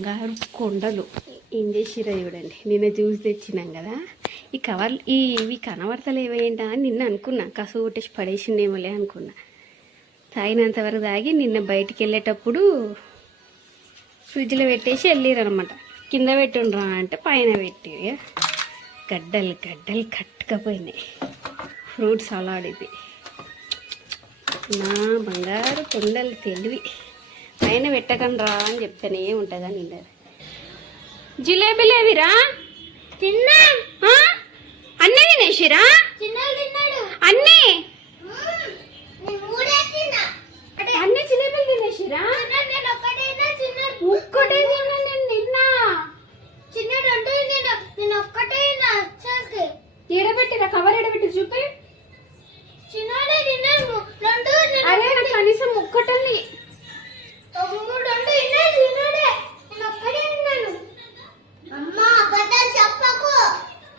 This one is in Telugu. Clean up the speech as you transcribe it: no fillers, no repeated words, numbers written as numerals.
బంగారు కొండలు ఏం చేసిరో చూడండి. నిన్న జ్యూస్ తెచ్చినాం కదా, ఈ కవర్లు ఇవి కనబడతలేవేంటా అని నిన్న అనుకున్నా. కసు కొట్టేసి పడేసిండేమోలే అనుకున్నా. తాగినంత వరకు తాగి నిన్న బయటికి వెళ్ళేటప్పుడు ఫ్రిడ్జ్లో పెట్టేసి వెళ్ళిరనమాట. కింద పెట్టుండ్రా అంటే పైన పెట్టి గడ్డలు గడ్డలు కట్టుకపోయినాయి. ఫ్రూట్ సలాడ్ ఇది. నా బంగారు కొండలు తెలివి. పైన పెట్టకండి రా అని చెప్తానే ఉంటుందా నిండా. జిలేబీలు ఏవిరా? తిన్నా. అన్నీ తినేసిరా? అన్నీ అన్ని జిలేబీలు తినేసిరా? ఒక్కటే తిన్నా.